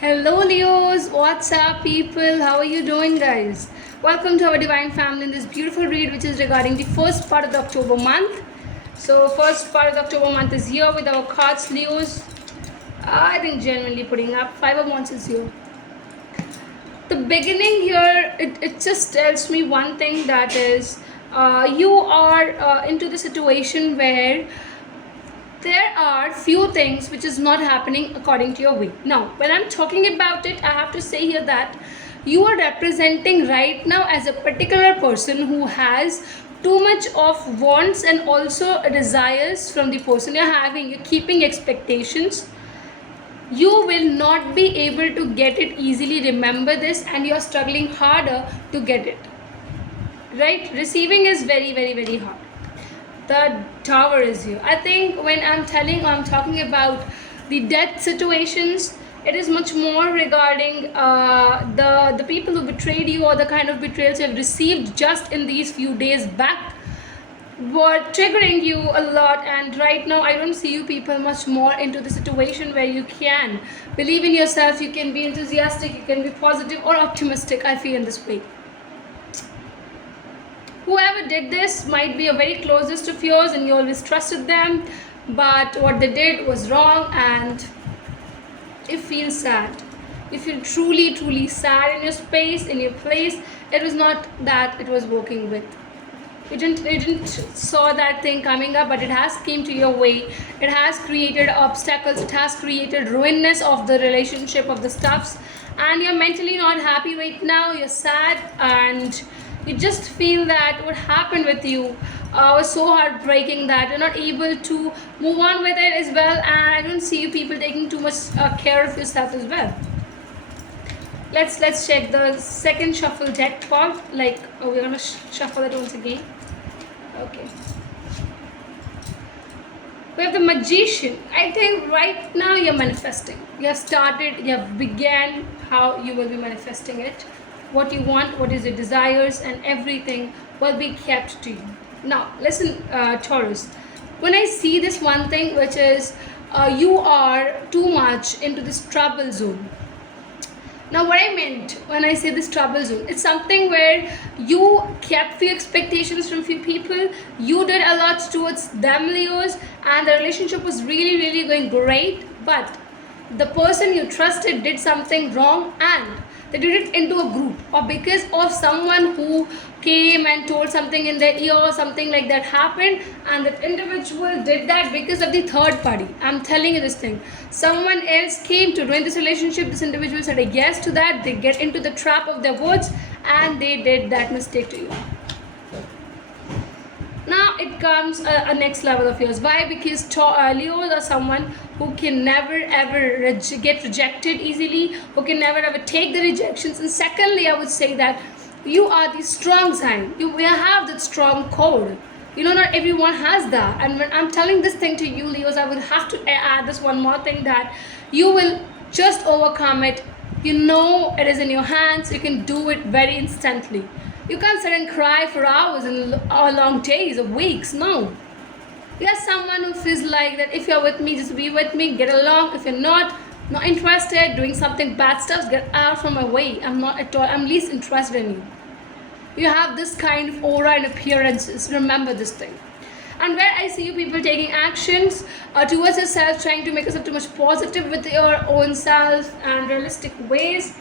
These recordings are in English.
Hello, Leos. What's up, people? How are you doing, guys? Welcome to our Divine Family in this beautiful read, which is regarding the first part of the October month. So, first part of the October month is here with our cards, Leos. I think genuinely putting up Five of Wands is here. The beginning here, it just tells me one thing, that is, you are into the situation where there are few things which is not happening according to your way. Now when I'm talking about it, I have to say here that you are representing right now as a particular person who has too much of wants and also desires from the person you're having. You're keeping expectations, you will not be able to get it easily, remember this, and you're struggling harder to get it right. Receiving is very hard. The Tower is here. I think when I'm talking about the death situations, it is much more regarding the people who betrayed you, or the kind of betrayals you have received just in these few days back were triggering you a lot. And right now I don't see you people much more into the situation where you can believe in yourself, you can be enthusiastic, you can be positive or optimistic. I feel in this way. Whoever did this might be a very closest of yours and you always trusted them, but what they did was wrong and you feel sad. You feel truly sad in your space, in your place. It was not that it was working with. You didn't saw that thing coming up, but it has came to your way. It has created obstacles, it has created ruinness of the relationship, of the stuffs, and you're mentally not happy right now. You're sad and you just feel that what happened with you was so heartbreaking that you're not able to move on with it as well. And I don't see you people taking too much care of yourself as well. Let's check the second shuffle deck part. We're gonna shuffle it once again. Okay, we have the Magician. I think right now you're manifesting. You have started, you have began how you will be manifesting it. What you want, what is your desires, and everything will be kept to you. Now listen, Taurus, when I see this one thing, which is you are too much into this trouble zone. Now what I meant when I say this trouble zone, it's something where you kept few expectations from few people, you did a lot towards them, Leos, and the relationship was really going great, but the person you trusted did something wrong and they did it into a group, or because of someone who came and told something in their ear or something like that happened, and that individual did that because of the third party. I'm telling you this thing, someone else came to ruin this relationship. This individual said a yes to that, they get into the trap of their words and they did that mistake to you. Now it comes a next level of yours. Why? Because Leos are someone who can never ever get rejected easily, who can never ever take the rejections. And secondly, I would say that you are the strong sign. You have that strong core. You know, not everyone has that. And when I'm telling this thing to you, Leos, I will have to add this one more thing, that you will just overcome it. You know it is in your hands. You can do it very instantly. You can't sit and cry for hours and long days or weeks. No. You're someone who feels like that if you're with me, just be with me, get along. If you're not interested, doing something bad stuff, get out from my way. I'm not at all, I'm least interested in you. You have this kind of aura and appearances. Remember this thing. And where I see you people taking actions towards yourself, trying to make yourself too much positive with your own self and realistic ways,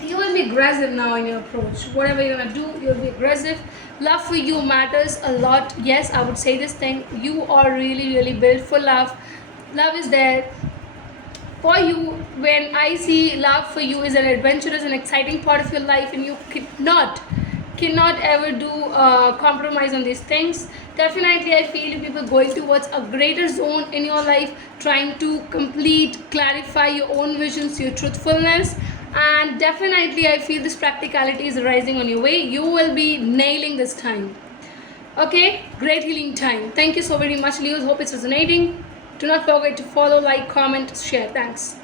you will be aggressive now in your approach. Whatever you're gonna do, you'll be aggressive. Love for you matters a lot. Yes, I would say this thing, you are really built for love. Love is there for you. When I see love for you is an adventurous and exciting part of your life, and you cannot ever do compromise on these things. Definitely I feel people going towards a greater zone in your life, trying to clarify your own visions, your truthfulness. And definitely I feel this practicality is arising on your way. You will be nailing this time. Okay, great healing time. Thank you so very much, Leos. Hope it's resonating. Do not forget to follow, like, comment, share. Thanks.